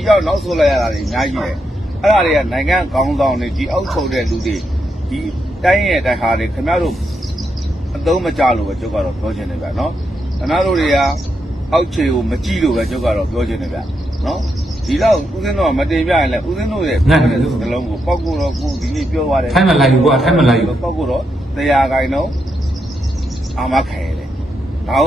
ဒီရောက်နောက်ဆိုလိုက်ရတာတွေအများကြီးတယ်အဲ့ဒါတွေကနိုင်ငံကောင်းဆောင်တွေဒီအောက်ချုပ်တဲ့လူတွေဒီတိုင်းရဲ့တိုင်းဟာတွေခင်ဗျားတို့အသုံးမကျလို့ပဲကျုပ်ကတော့ပြောချင်တယ်ဗျာနော်ခင်ဗျားတို့တွေကအောက်ခြေကိုမကြည့်လို့ပဲကျုပ်ကတော့ပြောချင်တယ်ဗျာနော်ဒီတော့ဦးစင်းတို့ကမတင်ပြရင်လည်းဦးစင်းတို့ရဲ့ပြောတဲ့စကားလုံးကိုပောက်ကိုတော့ကိုဒီနေ့ပြောသွားတယ်ထိုင်းမလိုက်ဘူးကွာထိုင်းမလိုက်ဘူးပောက်ကိုတော့တရားခိုင်တော့အာမခံရတယ်ဒါဟုတ်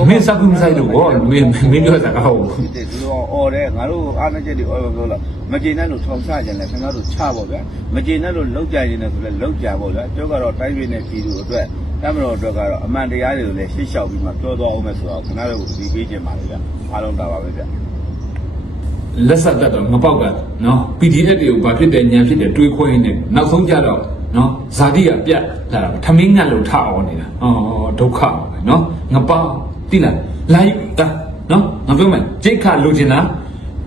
မင်းစကူမဆိုင်လို့ဘောမင်းမင်းပြောစကားဟုတ်ဒီဒီလိုအော်တယ်ငါတို့အားနည်းချက်တွေအော်ပြောလို့မကျေနပ်လို့ထောင်ချကြတယ်ခင်ဗျားတို့ချပါဗျာမကျေနပ်လို့လောက်ကြရင်လည်းဆိုလဲလောက်ကြပါဗျာကျောကတော့တိုင်းပြည်နဲ့ပြည်သူအတွက်တမတော်အတွက်ကတော့အမှန်တရားတွေကိုလည်းရှင်းလျှောက်ပြီးမှပြောသွားအောင်မယ်ဆိုတော့ခင်ဗျားတို့ကိုဒီပေးခြင်းပါလေဗျာအားလုံးတာပါပဲဗျာလက်ဆက်တက်တော့မပေါက်ကနော် PDF တွေကိုဘာဖြစ်တယ်ညာဖြစ်တယ်တွေးခွဲနေနောက်ဆုံးကြတော့နော်ဇာတိကပြတ်လာတာထမင်းညက်လို့ထအောင်နေတာအော်ဒုက္ခပဲနော်ငပောက် တိလားလိုက်တာနော်ငါပြောမယ်ဂျိတ်ခလိုချင်တာ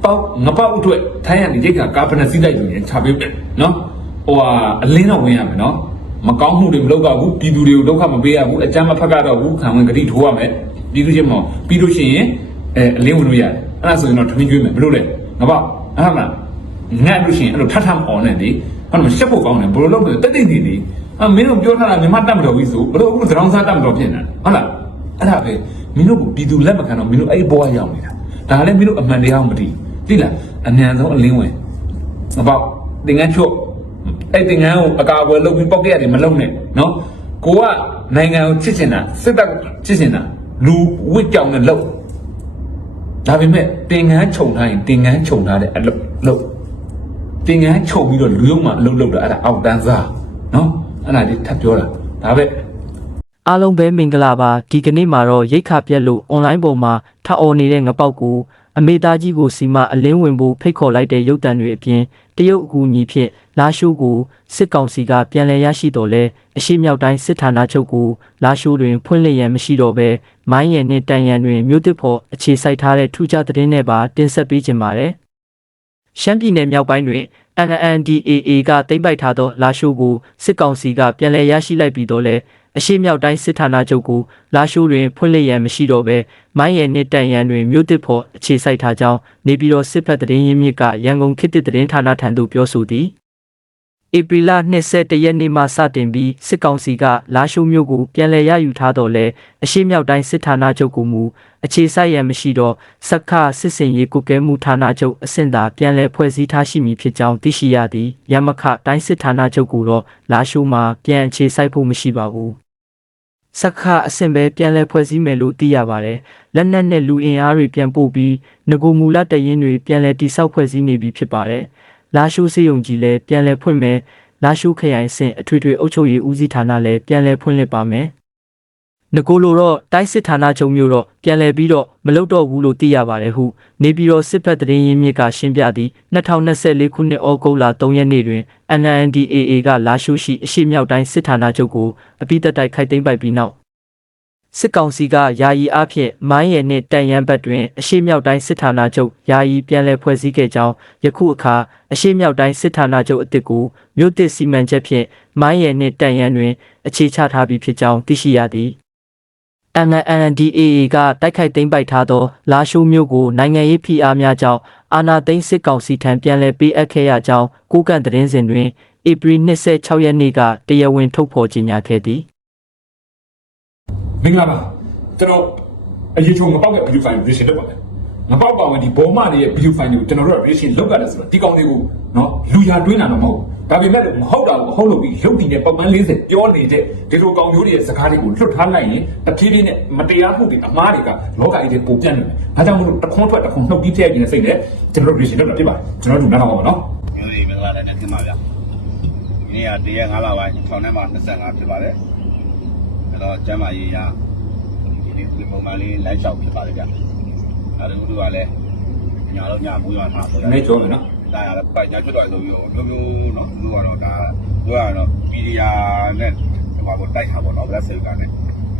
ပေါက်ငပောက်အတွက်ထိုင်းရနေဂျိတ်ခကားပနစီလိုက်လို့ရင်ချပေးတယ်နော်ဟိုဟာအလင်းတော့ဝင်ရမယ်နော်မကောင်းမှုတွေမလုပ်တော့ဘူးပြည်သူတွေကိုဒုက္ခမပေးရဘူးအကြမ်းမဖက်ကတော့ဘူးခံဝင်ဂတိထိုးရမယ်ပြည်သူချင်းမောပြီးလို့ရှိရင်အဲအလင်းဝင်လို့ရတယ်အဲ့ဒါဆိုရင်တော့ထမင်းကျွေးမယ်ဘယ်လိုလဲငါပေါ့အဲ့မှာငတ်လို့ရှိရင်အဲ့လိုထထမအောင်နဲ့လေအဲ့လိုရှက်ဖို့ကောင်းတယ်ဘယ်လိုလုပ်လဲတက်တိတ်နေလေအမင်းတို့ပြောထားတာမြန်မာတတ်မတော်ဘူးဆိုဘယ်လိုအခုသရောင်းစားတတ်မတော်ဖြစ်နေတာဟုတ်လားအဲ့ဒါပဲ မင်းတို့ကပြည်သူလက်မခံတော့မင်းတို့အဲ့ဘွားရောက်နေတာဒါလည်းမင်းတို့အမှန်တရားကိုမသိသိလားအမြန်ဆုံးအလင်းဝင်ငါပေါ့တင်ငန်းချော့အဲ့တင်ငန်းကိုအကာအကွယ်လုပ်ပြီးပောက်ကြရတယ်မလုပ်နဲ့နော်ကိုကနိုင်ငံကိုချစ်ချင်တာစစ်တပ်ကိုချစ်ချင်တာလူဝစ်ကြောင်နဲ့လုပ်ဒါပေမဲ့တင်ငန်းခြုံထားရင်တင်ငန်းခြုံထားတဲ့အလုပ်လုပ်တင်ငန်းခြုံပြီးတော့လူရုံမှအလုပ်လုပ်တာအဲ့ဒါအောက်တန်းစားနော်အဲ့ဒါလေးထပ်ပြောတာဒါပဲ အားလုံးပဲမင်္ဂလာပါဒီကနေ့မှာတော့ရိတ်ခါပြက်လို့ online ပေါ်မှာထအော်နေတဲ့ငပောက်ကိုအမေသားကြီးကိုစီမအလင်းဝင်ဖို့ဖိတ်ခေါ်လိုက်တဲ့ရုပ်တံတွေအပြင်တရုတ်အကူအညီဖြင့်လာရှိုးကိုစစ်ကောင်စီကပြန်လည်ရရှိတော်လဲအရှိမြောက်တိုင်းစစ်ဌာနချုပ်ကိုလာရှိုးတွင်ဖွင့်လှစ်ရန်မရှိတော့ဘဲမိုင်းရည်နှင့်တန်ရန်တွင်မြို့တစ်ဖို့အခြေစိုက်ထားတဲ့ထူးခြားသတင်းတွေပါတင်ဆက်ပေးခြင်းပါတယ်ရှမ်းပြည်နယ်မြောက်ပိုင်းတွင် NNDAA ကတိမ့်ပိုက်ထားသောလာရှိုးကိုစစ်ကောင်စီကပြန်လည်ရရှိလိုက်ပြီးတော့လဲ အရှိမြောက်တိုင်းစစ်ဌာနချုပ်ကိုလာရှိုးတွင်ဖွင့်လှစ်ရန်မရှိတော့ဘဲမိုင်းရည်နှင့်တန်ရန်တွင်မြို့တစ်ဖို့အခြေစိုက်ထားကြောင်းနေပြည်တော်စစ်ဖက်သတင်းရင်းမြစ်ကရန်ကုန်ခေတ်သစ်သတင်းဌာနထံသို့ပြောဆိုသည်ဧပြီလ22ရက်နေ့မှစတင်ပြီးစစ်ကောင်စီကလာရှိုးမြို့ကိုပြန်လည်ရယူထားတော့လဲအရှိမြောက်တိုင်းစစ်ဌာနချုပ်ကိုမူအခြေစိုက်ရန်မရှိတော့စက္ခစစ်စင်ရေးကုကဲမှုဌာနချုပ်အဆင့်သာပြန်လည်ဖွဲ့စည်းထားရှိမည်ဖြစ်ကြောင်းသိရှိရသည်ရမခတိုင်းစစ်ဌာနချုပ်ကိုတော့လာရှိုးမှာပြန်အခြေစိုက်ဖို့မရှိပါဘူး စက္ခအဆင့်ပဲပြန်လည်ဖွဲ့စည်းမယ်လို့သိရပါတယ်လက်နက်နဲ့လူအင်အားတွေပြန်ပို့ပြီးငကိုမူလတရင်တွေပြန်လည်တိစောက်ဖွဲ့စည်းနေပြီဖြစ်ပါတယ်လာရှိုးစေယုံကြီးလည်းပြန်လည်ဖွင့်မယ်လာရှိုးခရိုင်ဆင့်အထွေထွေအုပ်ချုပ်ရေးဦးစီးဌာနလည်းပြန်လည်ဖွင့်လှစ်ပါမယ် ငကိုလိုတော့တိုင်းစစ်ဌာနချုပ်မျိုးတော့ပြန်လည်ပြီးတော့မလုပ်တော့ဘူးလို့သိရပါတယ်ဟုနေပြည်တော်စစ်ဖက်သတင်းရင်းမြစ်ကရှင်းပြသည့်2024ခုနှစ်ဩဂုတ်လ3ရက်နေ့တွင် NNDAA ကလာရှိုးရှိအရှိမြောက်တိုင်းစစ်ဌာနချုပ်ကိုအပိသက်တိုက်ခိုက်သိမ်းပိုက်ပြီးနောက်စစ်ကောင်စီကယာယီအဖြစ်မိုင်းရည်နှင့်တန်ရန်ဘက်တွင်အရှိမြောက်တိုင်းစစ်ဌာနချုပ်ယာယီပြန်လည်ဖွဲ့စည်းခဲ့ကြောင်းယခုအခါအရှိမြောက်တိုင်းစစ်ဌာနချုပ်အစ်စ်ကိုမြို့တစ်စီမံချက်ဖြင့်မိုင်းရည်နှင့်တန်ရန်တွင်အခြေချထားပြီးဖြစ်ကြောင်းသိရှိရသည် NNDAA ကတိုက်ခိုက်သိမ်းပိုက်ထားသောလာရှိုးမြို့ကိုနိုင်ငံရေးဖိအားများကြောင့်အာဏာသိမ်းစစ်ကောင်စီထံပြန်လည်ပေးအပ်ခဲ့ရကြောင်းကိုကန့်သတင်းစဉ်တွင်ဧပြီ26ရက်နေ့ကတရားဝင်ထုတ်ဖော်ကြေညာခဲ့သည်မင်္ဂလာပါကျွန်တော်အရေးချုံငပောက်ရဲ့ video file ကို revision လုပ်ပါမယ် ငပောက်ပါဝင်ဒီဘောမတွေရဲ့ video file ကိုကျွန်တော်တို့က revision လုပ်ရတယ်ဆိုတော့ဒီကောင်တွေကိုနော်လူရတွင်းတာတော့မဟုတ်ဘူးဒါပေမဲ့လို့မဟုတ်တာကိုဟုတ်လို့ပြီးရုပ်တည်တဲ့ပုံမှန်40ပြောနေတဲ့ဒီလိုကောင်မျိုးတွေရဲ့စကားတွေကိုလွတ်ထားလိုက်ရင်တဖြည်းဖြည်းနဲ့မတရားမှုတွေအမားတွေကလောကကြီးတွေပုံပြန့်နေတယ်။ဒါကြောင့်မလို့တခွန်းထွက်တခွန်းနှုတ်ပြီးဖျက်နေတဲ့စိတ်နဲ့ကျွန်တော်တို့ revision လုပ်တာဖြစ်ပါတယ်။ကျွန်တော်တို့နားထောင်ပါမယ်နော်မျိုးတွေမင်္ဂလာတိုင်းနဲ့တင်ပါဗျာဒီနေ့ကတရက်5လပိုင်း6နှစ်မှ25ဖြစ်ပါတယ်အဲ့တော့ကျမ်းမာရေးရဒီနေ့ဒီပုံမှန်လေး live shop ဖြစ်ပါတယ်ဗျာ နောက်တစ်ခုကလည်းညာလုံးညာမိုးရွာထားမိုးရွာမဲကျော်မယ်နော်ဒါရတော့ပိုင်ညာချွတ်တော်ဆိုပြီးတော့မျိုးမျိုးနော်သူကတော့ဒါပြောရတော့ပီဒီယာနဲ့ဟိုပါပေါ့တိုက်ဟာပေါ့နော်ဘလက်ဆယ်ကနဲ့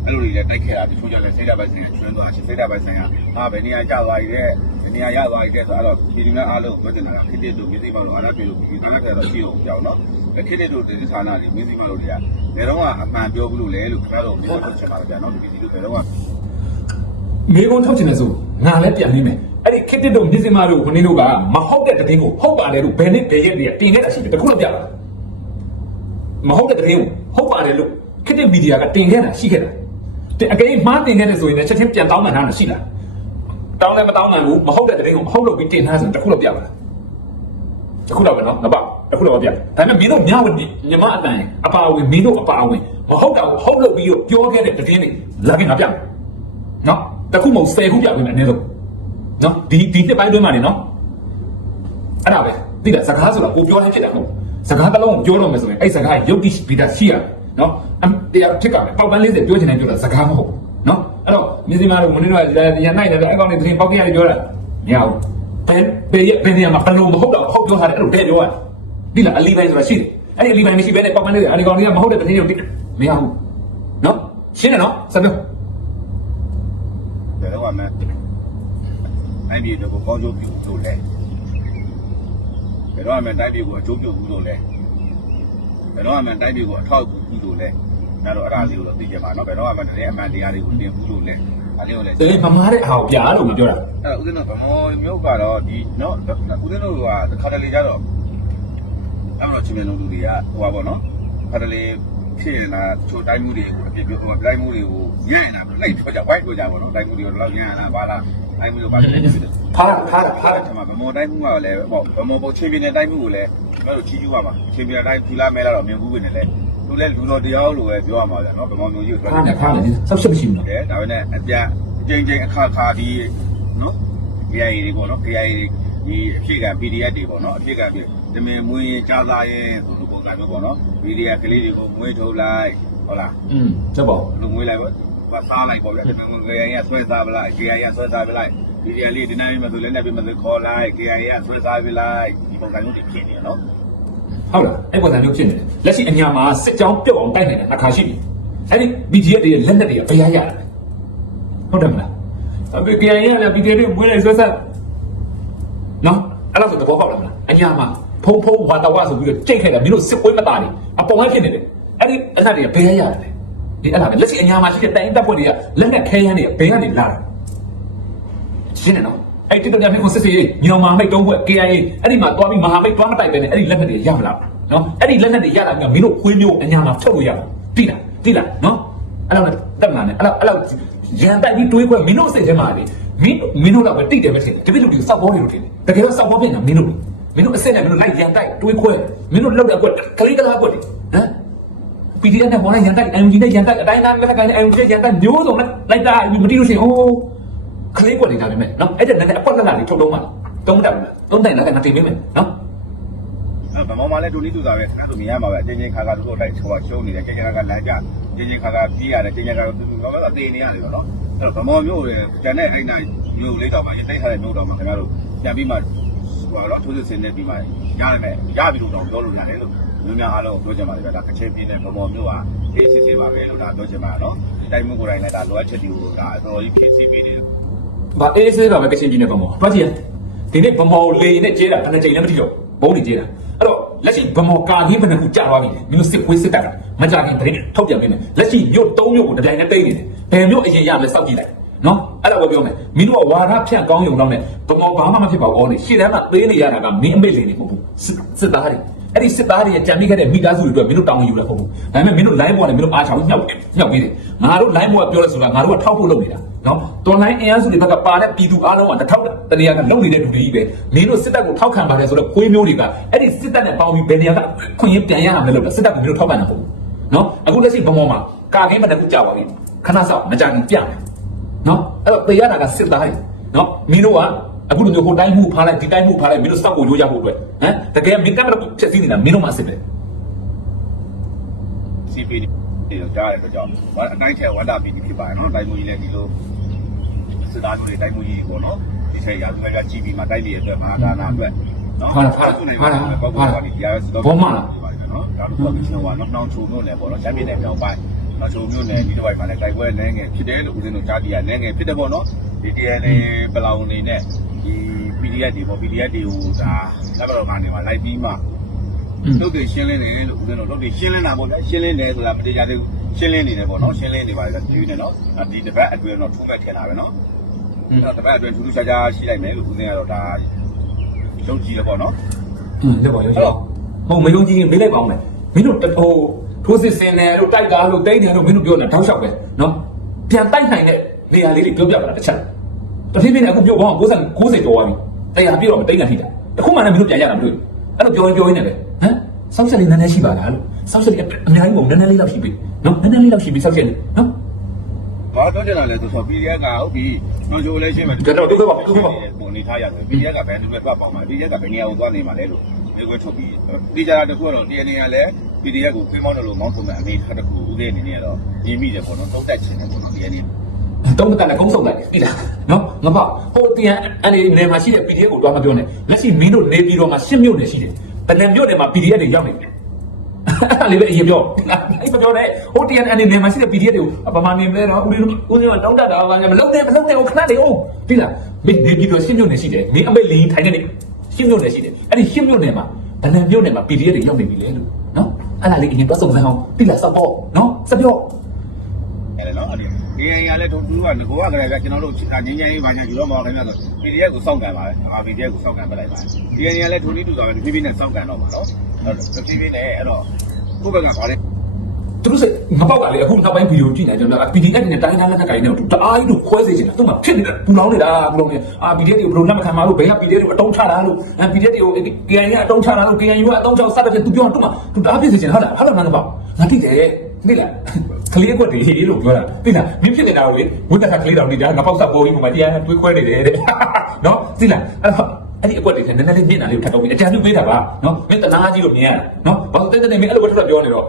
အဲ့လိုတွေလည်းတိုက်ခဲ့တာတချို့ကျလည်းစိတ်ဓာတ်ပိုင်းဆိုင်ရာကျွန်းသွားစိတ်ဓာတ်ပိုင်းဆိုင်ရာဟာဘယ်နေရာကျသွားရည်တဲ့ဒီနေရာရသွားရည်တဲ့ဆိုတော့ဒီဒီမဲ့အားလုံးမတင်တာခိတိတို့မြေသိမလို့အားပြေလို့ပြီးသားတယ်တော့ရှိအောင်ကြောက်နော်ခိတိတို့ဒီဌာနတွေမြေသိမလို့တွေကဘယ်တော့မှအမှန်ပြောဘူးလို့လဲလို့ခင်ဗျားတို့ပြောချင်ပါတယ်ဗျာနော်ဒီစီတို့ဘယ်တော့မှ မေကုန်းထုတ်ချင်တယ်ဆိုငါလည်းပြန်နေမယ်အဲ့ဒီခစ်တစ်တို့မြစ်စင်မတို့ဝင်းတို့ကမဟုတ်တဲ့တည်င်းကိုဟုတ်ပါတယ်လို့ဘယ်နဲ့ဘယ်ရက်တည်းတင်ခဲ့တာရှိတယ်တခုတော့ပြပါမဟုတ်တဲ့တည်င်းကိုဟုတ်ပါတယ်လို့ခစ်တစ်မီဒီယာကတင်ခဲ့တာရှိခဲ့တာတင်အကယ်မှားတင်ခဲ့တယ်ဆိုရင်လည်းချက်ချင်းပြန်တောင်းမှန်ထားတာရှိလားတောင်းလည်းမတောင်းမှန်ဘူးမဟုတ်တဲ့တည်င်းကိုမဟုတ်လို့ပြီးတင်ထားဆိုတခုတော့ပြပါလားတခုတော့ပဲနော်ငါပါတခုတော့ပြဒါပေမဲ့မင်းတို့မြဝတီမြမအတန်အပါဝင်မင်းတို့အပါဝင်မဟုတ်တာကိုဟုတ်လို့ပြီးတော့ပြောခဲ့တဲ့တည်င်းတွေလာခင်ငါပြမယ်နော် တခုမဟုတ်10ခုပြပေးမယ်အနည်းဆုံးနော်ဒီဒီနှစ်ပိုင်းတွင်းမှာနေနော်အဲ့ဒါပဲသိလားစကားဆိုတာကိုပြောတိုင်းဖြစ်တာမဟုတ်စကားတစ်လုံးကိုပြောတော့မယ်ဆိုရင်အဲ့စကားရုပ်တိဗီတာရှိရနော်အတရားဖြစ်ကမယ်ပေါက်ပန်း40ပြောချင်တယ်ပြောတာစကားမဟုတ်နော်အဲ့တော့မြစီမာတို့မင်းတို့ကရနိုင်တယ်အဲ့ကောင်တွေသတင်းပေါက်ကြရတယ်ပြောတာမရဘူးဘယ်ဘယ်ဘယ်နေရာမှာဘယ်လိုမဟုတ်တော့ဟုတ်ပြောထားတယ်အဲ့လိုတဲ့ပြောရတယ်ဒီလားအလီပိုင်းဆိုတာရှိတယ်အဲ့ဒီအလီပိုင်းမရှိဘဲနဲ့ပေါက်ပန်း40အဲ့ဒီကောင်တွေကမဟုတ်တဲ့သတင်းတွေကိုမရဘူးနော်ရှင်းတယ်နော်ဆက်ပြော ဒါတော့မှနိုင်ပြည်တော့ကောင်းကျိုးပြုလို့လဲဒါတော့မှတိုင်းပြည်ကိုအကျိုးပြုဘူးလို့လဲဒါတော့မှတိုင်းပြည်ကိုအထောက်အကူပြုလို့လဲဒါတော့အဲ့ဒါလေးကိုတော့သိကြပါတော့ဘယ်တော့မှတည်းအမှန်တရားတွေကိုသင်ဘူးလို့လဲအဲ့လေးကိုလဲတကယ်မမားတဲ့အားကိုပြားလို့ပြောတာအဲ့ဦးဇင်းတို့ဗမောမျိုးကတော့ဒီနော်ဦးဇင်းတို့ကတစ်ခါတလေကြတော့အဲ့တော့ချင်းမြလုံးလူတွေကဟိုပါပေါ့နော်ခါတလေဖြစ်လာချိုတိုင်းမှုတွေကိုအပြစ်ပြောဟိုတိုင်းမှုတွေကို ညံ့နေတာလိုက်ပြောကြဝိုက်ပြောကြပါတော့တိုင်းမှုတွေကိုတော့ညံ့လာပါလားတိုင်းမှုတွေပါဖြစ်နေတယ်ဖားတာဖားတာဖားတာအဲ့မှာဗမောတိုင်းမှုကလည်းပေါ့ဗမောပုံချင်းပြင်းတဲ့တိုင်းမှုကိုလည်းကျွန်တော်တို့ချီးကျူးပါမှာချင်းပြင်းတဲ့တိုင်းဖြူလာမဲလာတော့မြင်ဘူးပဲနဲ့လေသူလည်းလူတော်တရားလို့ပဲပြောရမှာဗျာနော်ဗမောမျိုးကြီးကိုဖားတယ်ဖားတယ်ဆောက်ရှက်မရှိဘူးနော်တယ်ဒါပေမဲ့အပြအကျဉ်းချင်းအခါခါဒီနော် AI တွေပေါ့နော် AI ဒီအဖြစ်က PDF တွေပေါ့နော်အဖြစ်ကပြတမင်မွေးရင်ကြားသားရင်ဆိုလိုပုံစံမျိုးပေါ့နော် PDF ကလေးတွေကိုမွေးထုတ်လိုက်ဟုတ်လားอืมချက်ပေါ့လူမွေးလိုက်ပေါ့ ဘာစားလိုက်ပေါ့ဗျာတမင် AI ကဆွဲစားပလား AI ကဆွဲစားပလိုက် PDF လေးဒီနိုင်မှဆိုလည်းနဲ့ပြမှဆိုခေါ်လိုက် AI ကဆွဲစားပလိုက်ဒီပုံစံမျိုးတွေဖြစ်နေနော်ဟုတ်လားအဲ့ပုံစံမျိုးဖြစ်နေတယ်လက်ရှိအညာမှာစစ်ကြောင်းပြုတ်အောင်တိုက်နေတာနှစ်ခါရှိပြီအဲ့ဒီ BGF တွေရဲ့လက်နက်တွေကဘယ်ရရလဲဟုတ်တယ်မလားအပေ KIA ကလည်း BGF တွေမွေးလိုက်ဆွဲဆက်နော်အဲ့လိုဆိုတော့ပေါက်လာမလားအညာမှာဖုံဖုံဝါတဝါဆိုပြီးတော့ကြိတ်ခဲ့တာမင်းတို့စစ်ပွဲမသားနေအပေါ်ကဖြစ်နေတယ်အဲ့ဒီအနက်တွေကဘယ်ရရလဲ ဒီအဲ့ဒါပဲလက်ရှိအညာမှာရှိတဲ့တိုင်တပ်ဖွဲ့တွေကလက်နက်ခဲယမ်းတွေကဘယ်ကနေလာတာရှင်းတယ်နော်အဲ့တိတကြမြကိုစစ်စစ်ညောင်မာမိတ်တုံးဘွက် KIA အဲ့ဒီမှာတွားပြီးမဟာမိတ်တွားမတိုက်ပဲနဲ့အဲ့ဒီလက်နက်တွေရမလားနော်အဲ့ဒီလက်နက်တွေရလာပြီးမင်းတို့ခွေးမျိုးအညာမှာထုတ်လို့ရမှာတိလားတိလားနော်အဲ့လောက်တက်မလာနဲ့အဲ့လောက်အဲ့လောက်ရန်တိုက်ပြီးတွေးခွဲမင်းတို့စိတ်ထဲမှာလေမင်းမင်းတို့တော့ပဲတိတယ်ပဲထင်တယ်တပည့်လူတွေစောက်ဘောတွေလို့ထင်တယ်တကယ်တော့စောက်ဘောပြင်တာမင်းတို့မင်းတို့အစ်စ်နဲ့မင်းတို့လိုက်ရန်တိုက်တွေးခွဲမင်းတို့လောက်တဲ့အကွက်ကလေးကလားကွက်တွေဟမ် PDF နဲ့ပေါ်လိုက်ရန်တိုက် MG နဲ့ရန်တိုက်အတိုင်းသားမဲ့ခိုင်း MG နဲ့ရန်တိုက်မျိုးစုံနဲ့လိုက်တာမတိလို့ရှိရင်အိုးခလေးကွက်တွေဒါပဲမဲ့နော်အဲ့ဒါနဲ့အကွက်လက်လာတွေထုတ်လုံးမှာတုံးတယ်လားတုံးတယ်လားငါတင်ပေးမယ်နော်အဲဗမောမှာလည်းဒုနည်းသူသားပဲအဲ့လိုမြင်ရမှာပဲအချင်းချင်းခါခါသူတို့လိုက်ချောရှုံးနေတယ်ချင်းချင်းခါခါလမ်းကြချင်းချင်းခါခါပြေးရတယ်ချင်းချင်းခါခါသူတို့ကတော့အသေးနေရတယ်ပေါ့နော်အဲ့တော့ဗမောမျိုးတွေကျန်တဲ့အဲ့နိုင်မျိုးလေးတော့မှတိတ်ထားတဲ့မျိုးတော့မှခင်ဗျားတို့ပြန်ပြီးမှ ဟိုတော့ထိုးစစ်ဆင်နေပြီးမှရတယ်နဲ့ရပြီလို့တော့ပြောလို့ရတယ်လို့မျိုးများအားလုံးပြောချင်ပါတယ်ဗျာဒါကချင်ပြင်းတဲ့ဗမောမျိုးဟာအေးစစ်စစ်ပါပဲလို့ဒါပြောချင်ပါနော်တိုင်းမှုကိုယ်တိုင်လည်းဒါလိုအပ်ချက်တွေကိုဒါအတော်ကြီးဖြည့်ဆည်းပေးနေတယ်ဘာအေးဆေးပါပဲကချင်ပြည်နယ်ဗမောတွားကြည့်ရဒီနေ့ဗမောလေနဲ့ကျဲတာဘယ်နှကြိမ်လည်းမထိတော့ဘုံနေကျဲတာအဲ့တော့လက်ရှိဗမောကာကြီးဘယ်နှခုကြာသွားပြီလဲမင်းတို့စစ်ခွေးစစ်တပ်ကမကြခင်တရင်ထုတ်ပြန်ပေးမယ်လက်ရှိမြို့၃မြို့ကိုတပြိုင်တည်းတိတ်နေတယ်ဘယ်မြို့အရင်ရမလဲစောင့်ကြည့်လိုက် နော်အဲ့ဒါကိုပြောမယ်မင်းတို့ကဝါရဖြန့်ကောင်းယုံတော့နဲ့ဗမောဘာမှမဖြစ်ပါဘူးဩနေရှေ့တန်းမှာသေးနေရတာကမင်းအမေလေးနေမဟုတ်ဘူးစစ်သားတွေအဲ့ဒီစစ်သားတွေကြံမိခဲ့တဲ့မိသားစုတွေအတွက်မင်းတို့တောင်းယူရဖို့ဘူးဒါပေမဲ့မင်းတို့ line ပေါ်နဲ့မင်းတို့အားချောင်းညှောက်တယ်ညှောက်ပြီးတယ်ငါတို့ line ပေါ်ကပြောလဲဆိုတာငါတို့ကထောက်ဖို့လုပ်နေတာနော်တော်လိုင်းအင်အားစုတွေဘက်ကပါတဲ့ပြည်သူအားလုံးကတစ်ထောက်တနေရာကလုံနေတဲ့လူတွေကြီးပဲမင်းတို့စစ်တပ်ကိုထောက်ခံပါတယ်ဆိုတော့ခွေးမျိုးတွေကအဲ့ဒီစစ်တပ်နဲ့ပေါင်းပြီးဘယ်နေရာကခွင့်ရပြန်ရမှာလဲလို့စစ်တပ်ကမင်းတို့ထောက်ခံတာပေါ့နော်အခုလက်ရှိဘုံပေါ်မှာကာကင်းမတကူကြပါပြီခဏစောင့်မကြခင်ပြမယ် နော်အဲ့တော့ပေးရတာကစစ်သားတွေနော်မင်းတို့ကအခုလိုမျိုးဟိုတိုင်းမှုဖားလိုက်ဒီတိုင်းမှုဖားလိုက်မင်းတို့စောက်ကိုရိုးကြဖို့အတွက်ဟမ်တကယ်မင်းကမတော့ဖြစ်စည်းနေတာမင်းတို့မှစစ်တယ် CPD တွေကြားရတဲ့ကြောင့်ဘာအတိုင်းချက်ဝန္တာပြီးဖြစ်ပါတယ်နော်တိုင်းမူကြီးလည်းဒီလိုစစ်သားတွေတိုင်းမူကြီးပေါ့နော်ဒီချက်ရာသူကကြီးပြီးမှတိုက်လေအတွက်မဟာဒါနာအတွက်နော်ပေါ့ပေါ့ပါဒီရာစတော့နော်ဒါတော့ကကျွန်တော်ကနောက်နောက်ချုံလို့လည်းပေါ့နော်ချမ်းမြေနယ်ပြောင်းပိုင်း နောက်ချုံမျိုးနယ်ဒီတစ်ပိုင်းမှာလည်းတိုက်ပွဲနဲငယ်ဖြစ်တယ်လို့ဦးဇင်းတို့ကြားသိရနဲငယ်ဖြစ်တယ်ပေါ့နော်ဒီ DNA ပလောင်နေနဲ့ဒီ PDF တွေပေါ့ PDF တွေကိုဒါလက်တော်ကနေမှာလိုက်ပြီးမှလုတ်တွေရှင်းလင်းတယ်လို့ဦးဇင်းတို့လုတ်တွေရှင်းလင်းတာပေါ့ဗျာရှင်းလင်းတယ်ဆိုတာမတရားသေးဘူးရှင်းလင်းနေတယ်ပေါ့နော်ရှင်းလင်းနေပါလေဒီနေနော်ဒီတစ်ပတ်အတွင်းတော့ထုံးမဲ့ထင်တာပဲနော်အဲ့တော့တပတ်အတွင်းထူးထူးခြားခြားရှိလိုက်မယ်လို့ဦးစင်းကတော့ဒါယုံကြည်ရပေါ့နော်อืมလက်ပေါ်ရောရောမဟုတ်မယုံကြည်ရင်မေးလိုက်ပါဦးမယ်မင်းတို့ဟို ထိုးစစ်စင်တယ်လို့တိုက်တာလို့တိတ်တယ်လို့မင်းတို့ပြောနေတာတောက်လျှောက်ပဲနော်ပြန်တိုက်နိုင်တဲ့နေရာလေးတွေပြောပြပါလားတစ်ချက်တဖြည်းဖြည်းနဲ့အခုပြောပေါင်း90 90ကျော်သွားပြီတရားပြည့်တော့မတိတ်နိုင်ထိတာအခုမှလည်းမင်းတို့ပြန်ရတာမတွေ့ဘူးအဲ့လိုပြောရင်ပြောရင်းနဲ့ပဲဟမ်စောက်ချက်လေးနည်းနည်းရှိပါလားလို့စောက်ချက်လေးအများကြီးမဟုတ်နည်းနည်းလေးလောက်ရှိပြီနော်နည်းနည်းလေးလောက်ရှိပြီစောက်ချက်လေးနော်ဘာတော့တင်လာလဲဆိုတော့ PDF ကဟုတ်ပြီကျွန်တော်လည်းရှင်းမယ်ပုံနေထားရတယ် PDF ကဘယ်သူပဲပတ်ပေါင်းမှာ PDF ကဘယ်နေရာကိုသွားနေမှာလဲလို့ဒီကွဲထုတ်ပြီးဒီကြတာတခုကတော့ DNA ကလည်း PDF ကိုဖေးမောင်းတယ်လို့မောင်းထုတ်မဲ့အနေထားတစ်ခုဦးလေးအနေနဲ့ကတော့ရင်းမိတယ်ပေါ့နော်တုံးတက်ချင်တယ်ပေါ့နော် DNA တုံးတက်လည်းကုန်းစုံလိုက်ပြီလားနော်ငါပေါ့ဟိုတရားအနေနဲ့မှာရှိတဲ့ PDF ကိုတော့မပြောနဲ့လက်ရှိမင်းတို့နေပြီးတော့မှရှစ်မြို့နယ်ရှိတယ်တနင်္မြို့နယ်မှာ PDF တွေရောက်နေတယ်အဲ့ဒါလေးပဲအရင်ပြောအဲ့မပြောနဲ့ဟိုတရားအနေနဲ့မှာရှိတဲ့ PDF တွေကိုပမာနေမလဲတော့ဦးလေးဦးလေးကတောင်းတတာကမလုံးနဲ့မလုံးနဲ့ဟိုခဏလေးဟုတ်ပြီလားမင်းနေပြီးတော့ရှစ်မြို့နယ်ရှိတယ်မင်းအမေလင်းထိုင်နေတယ်ရှစ်မြို့နယ်ရှိတယ်အဲ့ဒီရှစ်မြို့နယ်မှာတနင်္မြို့နယ်မှာ PDF တွေရောက်နေပြီလေလို့နော် အဲ့ဒါလေးအရင်တော့စုံစမ်းအောင်ပြီလားစပေါ့နော်စပြောအဲ့ဒါနော်အဲ့ဒီ DNA ကလည်းသူကငကိုကကလေးကကျွန်တော်တို့ငင်းငင်းလေးပါညာယူတော့မအောင်ခင်ဗျာဆို PDF ကိုစောင့်ကန်ပါလေအာ PDF ကိုစောင့်ကန်ပလိုက်ပါ DNA ကလည်းထိုနည်းတူတာပဲဖြည်းဖြည်းနဲ့စောင့်ကန်တော့ပါနော်အဲ့တော့ဖြည်းဖြည်းနဲ့အဲ့တော့ကိုယ့်ဘက်ကဗာလဲ သူတို့စိတ်ငပောက်ကလေအခုနောက်ပိုင်းဗီဒီယိုကြည့်နေကြတယ် PDF နဲ့တိုင်းတိုင်းလက်နဲ့ကိုင်နေတော့တအားကြီးတို့ခွဲစေချင်တာသူမှဖြစ်နေတာပူလောင်နေတာပူလောင်နေအာ PDF တွေကိုဘယ်လိုလက်မခံမှာလို့ဘယ်က PDF တွေကိုအတုံးချတာလို့အဲ PDF တွေကို KN ကအတုံးချတာလို့ KNU ကအတုံးချစတဲ့ဖြင့်သူပြောတော့မှသူတအားဖြစ်စေချင်ဟုတ်လားဟုတ်လားငါကပေါ့ငါတိတယ်သိလားကလေးကွက်တွေဟေးလို့ပြောတာသိလားမင်းဖြစ်နေတာကိုလေဝိတ္တကကလေးတော်နေတာငါပေါက်ဆက်ပေါ်ပြီးမှတရားတွေးခွဲနေတယ်တဲ့နော်သိလားအဲ့တော့အဲ့ဒီအကွက်တွေနဲ့နည်းနည်းလေးမြင်တာလေးကိုထပ်တော့ပြီးအကြံပြုပေးတာပါနော်မင်းတနာကြီးလို့မြင်ရတာနော်ဘာလို့တဲ့တဲ့မင်းအဲ့လိုပဲထပ်ပြောနေတော့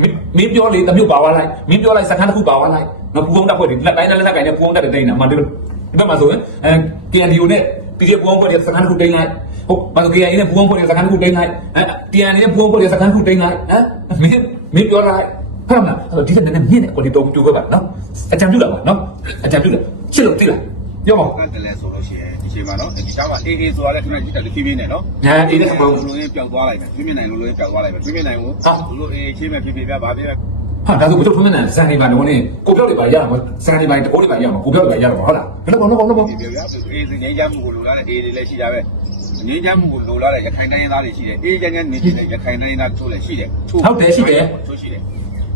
မင်းမင်းပြောလေတမျိုးပါသွားလိုက်မင်းပြောလိုက်စခန်းတစ်ခုပါသွားလိုက်ငါပူပေါင်းတက်ဖွဲ့ဒီလက်တိုင်းနဲ့လက်ကိုင်နဲ့ပူပေါင်းတက်တဲ့တိန်တာမှန်တယ်လို့ဒီဘက်မှာဆိုရင်အဲ KNDO နဲ့ PDF ပူပေါင်းဖွဲ့တဲ့စခန်းတစ်ခုတိန်လိုက်ဟုတ်ဘာလို့ KNDO နဲ့ပူပေါင်းဖွဲ့တဲ့စခန်းတစ်ခုတိန်လိုက်အဲ TND နဲ့ပူပေါင်းဖွဲ့တဲ့စခန်းတစ်ခုတိန်လိုက်ဟမ်မင်းမင်းပြောလိုက်ဟုတ်မလားအဲ့တော့ဒီကနေ့မြင့်တယ်ကိုဒီတော့တူခဲ့ပါနော်အကြံပြုလာပါနော်အကြံပြုလာချစ်လို့တိလားပြောပါကတ်တယ်လဲဆိုလို့ရှိရင်ဒီ ချိန်မှာနော်ဒီကျောင်းကအေးအေးဆိုတာလည်းခဏကြည့်တယ်ဖြည်းဖြည်းနဲ့နော်ညာအေးတဲ့ပုံလူရင်းပျောက်သွားလိုက်မယ်ဖြည်းဖြည်းနိုင်လူရင်းပျောက်သွားလိုက်မယ်ဖြည်းဖြည်းနိုင်ကိုလူအေးချင်းမဲ့ဖြည်းဖြည်းပြဗာပြပြဟာဒါဆိုကိုတို့ထုံးနေတာဇန်နေပါတော့နင်းကိုပြောက်တွေပါရမှာဇန်နေပါတိုးတွေပါရမှာကိုပြောက်တွေပါရမှာဟုတ်လားဘယ်လိုပေါ့နော်ပေါ့နော်ဒီပြောရအေးစငင်းချမ်းမှုကိုလိုလားတဲ့အေးတွေလည်းရှိကြပဲငင်းချမ်းမှုကိုလိုလားတဲ့ရခိုင်တိုင်းသားတွေရှိတယ်အေးချမ်းချမ်းနေနေတဲ့ရခိုင်တိုင်းသားတို့လည်းရှိတယ်ချို့ရှိတယ်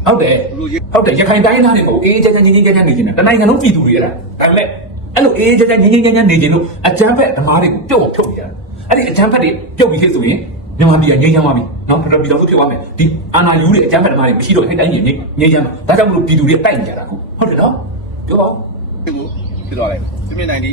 ဟုတ်တယ်ဟုတ်တယ်ရခိုင်တိုင်းသားတွေကိုအေးချမ်းချမ်းငင်းငင်းချမ်းချမ်းနေနေတာတနိုင်ငံလုံးပြည်သူတွေရတာဒါပေမဲ့ အဲ့လိုအေးချမ်းချမ်းငင်းငင်းချမ်းချမ်းနေခြင်းလို့အကြမ်းဖက်ဓမားတွေကိုပြုတ်အောင်ဖြုတ်နေရတာအဲ့ဒီအကြမ်းဖက်တွေပြုတ်ပြီးဖြစ်ဆိုရင်မြန်မာပြည်ကငြိမ်းချမ်းသွားပြီနော်ဖက်ဒရယ်ပြည်တော်စုဖြစ်သွားမယ်ဒီအာဏာယူတဲ့အကြမ်းဖက်ဓမားတွေမရှိတော့အဲ့တိုင်းငြိမ်းငြိမ်းချမ်းဒါကြောင့်မလို့ပြည်သူတွေတိုက်နေကြတာခုဟုတ်တယ်နော်ပြောပါကိုဖြစ်သွားလိုက်ဖြည်းဖြည်းနိုင်ဒီ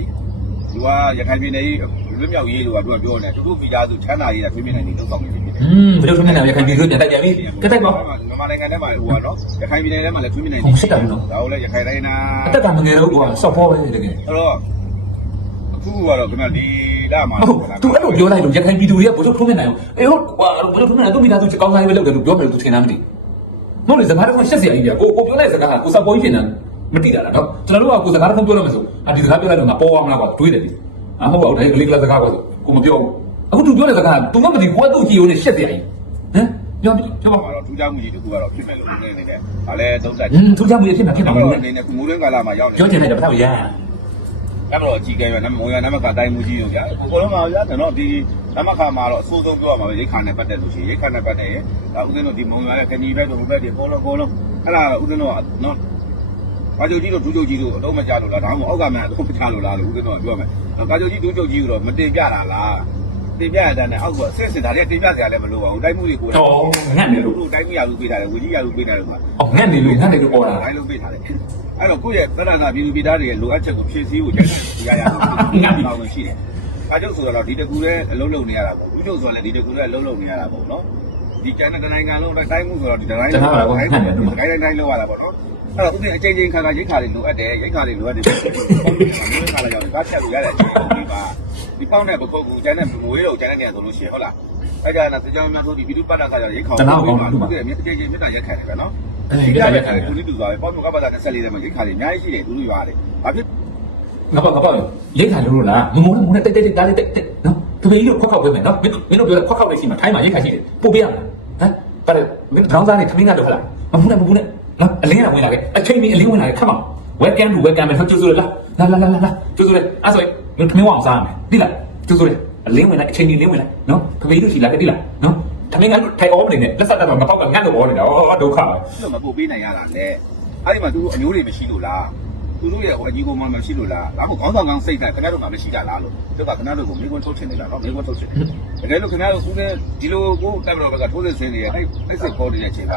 လူကရခိုင်ပြည်နယ်ကြီး လွတ်မြောက်ရေးလို့ကသူကပြောနေတယ်သူတို့မိသားစုချမ်းသာရေးတာဖြည်းဖြည်းနိုင်ဒီလောက်ဆောင်နေပြီอืมဘယ်လိုထုံးနေလဲရခိုင်ပြည်သူပြန်တိုက်ကြပြီတက်တိုက်ပါမြန်မာနိုင်ငံထဲမှာဟိုကနော်ရခိုင်ပြည်နယ်ထဲမှာလည်းဖြည်းဖြည်းနိုင်ဟုတ်စစ်တယ်နော်ဒါကိုလည်းရခိုင်တိုင်းနာအတက်ကမငယ်တော့ကွာစော့ဖောပဲတကယ်အဲ့တော့အခုကတော့ခင်ဗျဒီလာမှာဟုတ်သူအဲ့လိုပြောလိုက်လို့ရခိုင်ပြည်သူတွေကဘုရားထုံးနေနိုင်အောင်အေးဟုတ်ကွာဘုရားထုံးနေတယ်သူမိသားစုကောင်းစားရေးပဲလုပ်တယ်လို့ပြောမယ်လို့သူထင်တာမသိမဟုတ်လေစကားတော့ရှက်စရာကြီးပြကိုကိုပြောလိုက်စကားကကိုစပေါ်ကြီးဖြစ်နေမတိတာလားနော်ကျွန်တော်တို့ကကိုစကားတော့ပြောလို့မဆိုအဒီစကားပြောလိုက်တော့ငါပေါ်အောင်လားကွာတွေးတယ်ဒီ အမဟုတ်ပါဘူးဒါကလေးကစကားကွာကိုမပြောဘူးအခုသူပြောတဲ့စကားက तू မမသိကိုကသူ့ကြည့်ရုံနဲ့ရှက်စရာကြီးဟမ်ပြောပြောပါတော့ထူးခြားမှုကြီးတခုကတော့ဖြစ်မယ်လို့နေနေတယ်။ဒါလည်းသုံးသပ်ဟင်းသူကြမှုရဖြစ်မှာဖြစ်မှာတော့လို့အနေနဲ့မိုးရင်းကာလမှာရောက်နေပြောချင်တယ်တော့ဘာလို့ရအဲ့တော့အကြီးကဲရနမမိုးရနမကတိုင်းမှုကြီးရောဗျာ။ကိုလုံးမှာဗျာတော့ဒီနမခါမှာတော့အဆိုးဆုံးပြောရမှာပဲရိခါနဲ့ပတ်သက်လို့ရှိရင်ရိခါနဲ့ပတ်သက်ရင်ဒါဦးဇင်းတို့ဒီမုံရရဲ့ခဏီဘက်တို့ဘက်တွေပေါ်လုံးပေါ်လုံးအဲ့ဒါဦးဇင်းတို့ကနော် ကာကြိုကြီးတို့ဒူးကြိုကြီးတို့အတော့မကြလို့လားဒါမှမဟုတ်အောက်ကမှအတော့မကြလို့လားလို့ဦးဇင်းတို့ကပြောမယ်။ကာကြိုကြီးဒူးကြိုကြီးတို့မတင်ပြတာလား။တင်ပြရတဲ့အောက်ကစစ်စစ်ဒါတွေတင်ပြစရာလည်းမလိုပါဘူး။တိုင်းမှုတွေကိုတော့ငတ်နေလို့တို့တိုင်းမှုရလူပေးတာလေဝီကြီးရလူပေးတာလေမှာအော်ငတ်နေလို့ငတ်နေလို့ပေါ်လာတိုင်းလုံးပေးထားတယ်အဲ့တော့ကိုယ့်ရဲ့သရဏပြည်သူပြည်သားတွေရဲ့လိုအပ်ချက်ကိုဖြည့်ဆည်းဖို့ကြိုက်တယ်ရရအောင်ဝင်ရှိတယ်အားကြောင့်ဆိုတော့ဒီတကူလည်းအလုံးလုံးနေရတာပေါ့ဘူးကျုပ်ဆိုလည်းဒီတကူလည်းအလုံးလုံးနေရတာပေါ့နော်ဒီကျန်တဲ့နိုင်ငံလုံးတိုင်းမှုဆိုတော့ဒီတိုင်းတိုင်းတိုင်းတိုင်းလုံးရတာပေါ့နော် အဲ့တော့ဥပဒေအချိန်ချင်းခါခါရိတ်ခါတွေလိုအပ်တယ်ရိတ်ခါတွေလိုအပ်တယ်မျိုးခါလာရောက်ကားချက်လို့ရတဲ့အချိန်ဒီပါဒီပေါက်နဲ့ပခုတ်ကူကျန်တဲ့ငွေတော့ကျန်တဲ့နေရာဆိုလို့ရှိရင်ဟုတ်လားအဲ့ဒါကစကြောင်းများဆိုဒီဗီဒီယိုပတ်တာခါကျရိတ်ခါကိုဥပဒေအမြင့်အချိန်ချင်းမြတ်တာရက်ခံတယ်ပဲနော်အဲ့ဒီဒီကပြရရခါခါတယ်တယ်ကိုလေးတူသွားပဲပေါ့မကပတ်တာ24တဲ့မှာရိတ်ခါတွေအများကြီးရှိတယ်သူတို့ရွာတယ်ဘာဖြစ်ငါပေါ့ငါပေါ့ရိတ်ခါလို့လားမမုန်းမုန်းနဲ့တက်တက်တက်တားလေးတက်တက်နော်သူကြီးတို့ခွက်ခောက်ပေးမယ်နော်မင်းမင်းတို့ပြောတဲ့ခွက်ခောက်လေးရှိမှာထိုင်းမှာရိတ်ခါရှိတယ်ပို့ပေးရမှာဟမ်ပါလေမင်းတောင်းစားနေသမင်းကတော့ဟလားမမုန်းနဲ့မမုန်းနဲ့ နော်အလင်းကဝင်လာခဲ့အချိန်မီအလင်းဝင်လာခဲ့ခက်မှာ webcam လူ webcam ပဲထွက်ကြိုးစိုးလားလာလာလာလာလာကျိုးစိုးလေအဲ့ဆိုရင်မင်းထမင်းဝအောင်စားရမယ်တိလားကျိုးစိုးလေအလင်းဝင်လိုက်အချိန်ကြီးလင်းဝင်လိုက်နော်ခမေးတို့ရှိလာခဲ့တိလားနော်ထမင်းကထိုင်အောမနေနဲ့လက်ဆက်တက်တော့မပေါက်ကငတ်လို့အောနေတာဟောဒုက္ခပဲအဲ့လိုမပို့ပေးနိုင်ရတာလေအဲ့ဒီမှာသူတို့အမျိုးတွေမရှိလို့လားသူတို့ရဲ့ဟိုအကြီးကောင်မှမရှိလို့လားဒါမှမဟုတ်ခေါင်းဆောင်ကောင်စိတ်တိုင်းခင်ဗျားတို့မှမရှိတာလားလို့သူကခင်ဗျားတို့ကိုမိကွန်းထုတ်ချင်နေတာနော်မိကွန်းထုတ်ချင်တယ်တကယ်လို့ခင်ဗျားတို့ဦးနဲ့ဒီလိုကိုတက်ပြီးတော့ဘက်ကထိုးစစ်ဆင်းနေရအဲ့အဲ့စိတ်ပေါ်နေတဲ့အချိန်က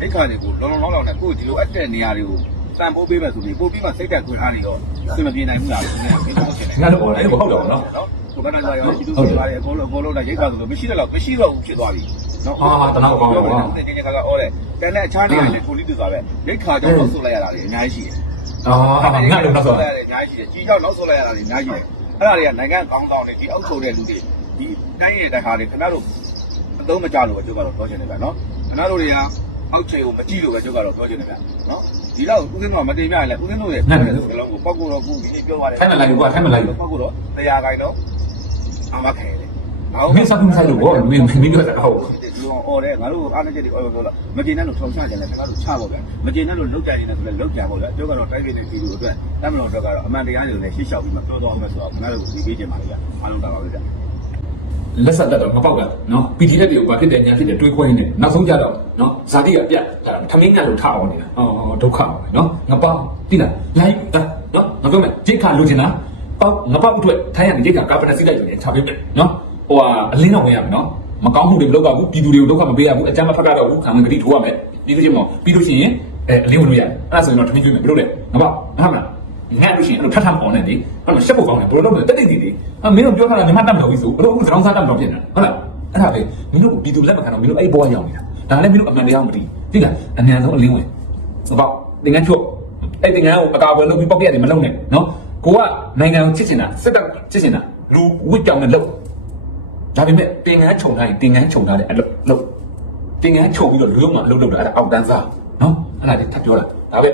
အိတ်ခါတွေကိုလုံးလုံးလုံးလုံးနဲ့ကိုဒီလိုအပ်တဲ့နေရာတွေကိုတန်ဖိုးပေးမယ်ဆိုပြီးပို့ပြီးမှစိတ်တက်ခွင့်အားနေတော့အင်မပြေနိုင်ဘူးလားလို့ခင်ဗျားမိကွန်းထုတ်ချင်တယ်ငတ်လို့အောတယ်ဟုတ်တယ်နော်နော်ကိုကနလာရောဒီလိုပြောရတယ်အကုန်လုံးအကုန်လုံးလိုက်ရိတ်ခါဆိုလို့မရှိတော့လောက်မရှိတော့ဘူးဖြစ်သွားပြီနော်ဟာတနာကောင်းပါဘောတင်တင်ခါကအော်တယ်တန်တဲ့အခြားနေရာတွေထိုးလိတူသွားပဲရိတ်ခါကြောင့်နောက်ဆုတ်လိုက်ရတာတွေအများကြီးရှိတယ်အာငတ်လို့တော့ဆိုလိုက်ရတယ်အများကြီးရှိတယ်ကြီးကြောင့်နောက်ဆုတ်လိုက်ရတာတွေအများကြီးရှိတယ်အဲ့ဒါတွေကနိုင်ငံကောင်းဆောင်တွေဒီအောက်ဆုံးတဲ့လူတွေဒီတိုင်းရဲ့တခါတွေခင်ဗျားတို့အသုံးမကြလို့ပဲကျုပ်ကတော့ပြောချင်တယ်ဗျာနော်ခင်ဗျားတို့တွေက အောက်ခြေကိုမကြည့်လို့ပဲကျုပ်ကတော့ပြောချင်တယ်ဗျာနော်ဒီတော့ဦးစင်းတို့မတင်ပြရင်လည်းဦးစင်းတို့ရဲ့စကလုံးကိုပောက်ကိုတော့ခုဒီနေ့ပြောရတယ်ထိုင်မလိုက်ဘူးကွာထိုင်မလိုက်ဘူးပောက်ကိုတော့တရားခိုင်းတော့အမခဲတယ်မင်းစားဘူးဆိုင်လို့ဘောမင်းမင်းပြောတာဟုတ်ဒီလိုအော်တယ်ငါတို့အားနေချက်တွေအော်ပြောလို့မကျေနပ်လို့ထုံချကြတယ်ခင်ဗျားတို့ချပေါ့ဗျာမကျေနပ်လို့လောက်ကြနေတယ်ဆိုလည်းလောက်ကြပေါ့ဗျာပြောကတော့တိုင်းပြည်တွေပြည်သူအတွက်တမလို့တော့ကတော့အမှန်တရားတွေလည်းရှင်းရှောက်ပြီးမှပြောတော့မယ်ဆိုတော့ခင်ဗျားတို့ကိုပြီးပေးကြပါလေဗျာအားလုံးတောင်းပါဗျာ လက်ဆက်တက်တော့မပေါက်ကနော် PDF တွေကိုဘာဖြစ်တယ်ညာဖြစ်တယ်တွေးခွဲနေနောက်ဆုံးကြတော့နော်ဇာတိကပြတ်ထမင်းညလို့ထအောင်နေတာအော်ဒုက္ခပဲနော်ငပေါက်တိလားလိုက်တာနော်ငါပြောမယ်ဂျိတ်ခါလိုချင်တာပေါက်ငပေါက်အတွက်ထိုင်းရနေဂျိတ်ခါကာပနစီလိုက်တယ်ချပေးမယ်နော်ဟိုဟာအလင်းတော့ဝင်ရမယ်နော်မကောင်းမှုတွေမလုပ်ပါဘူးပြည်သူတွေကိုဒုက္ခမပေးရဘူးအကြမ်းမဖက်တော့ဘူးခံဝင်ကတိထိုးရမယ်ပြီးလို့ချင်းမောပြီးလို့ရှိရင်အဲအလင်းဝင်လို့ရတယ်အဲ့ဒါဆိုရင်တော့ထမင်းကျွေးမယ်ဘယ်လိုလဲငပေါက်ဟုတ်မလား ငါလို့ရှိရင်အဲ့လိုထထအောင်နဲ့လေဟုတ်လားရှက်ဖို့ကောင်းတယ်ဘယ်လိုလုပ်လဲတက်တိတ်တိတ်အမင်းတို့ပြောထားတာညီမတတ်မလို့ပြီဆိုဘယ်လိုအခုစတောင်းစားတတ်မလို့ဖြစ်နေတာဟုတ်လားအဲ့ဒါပဲမင်းတို့ပြည်သူလက်မခံတော့မင်းတို့အဲ့ဘောရောက်နေတာဒါလည်းမင်းတို့အမှန်တရားမသိသိလားအမြန်ဆုံးအလင်းဝင်ငပေါက်သင်္ကန်းချွတ်အဲ့သင်္ကန်းကိုအကာအကွယ်လုပ်ပြီးပေါက်ရတယ်မလုပ်နဲ့နော်ကိုကနိုင်ငံကိုချစ်ချင်တာစစ်တပ်ချစ်ချင်တာလူဝစ်ကြောင်နဲ့လုပ်ဒါပေမဲ့သင်္ကန်းခြုံထားရင်သင်္ကန်းခြုံထားတယ်အဲ့လိုလုပ်သင်္ကန်းခြုံပြီးတော့လူရုံမှာလှုပ်လှုပ်တာအဲ့ဒါအောက်တန်းစားနော်အဲ့ဒါလေးထပ်ပြောတာဒါပဲ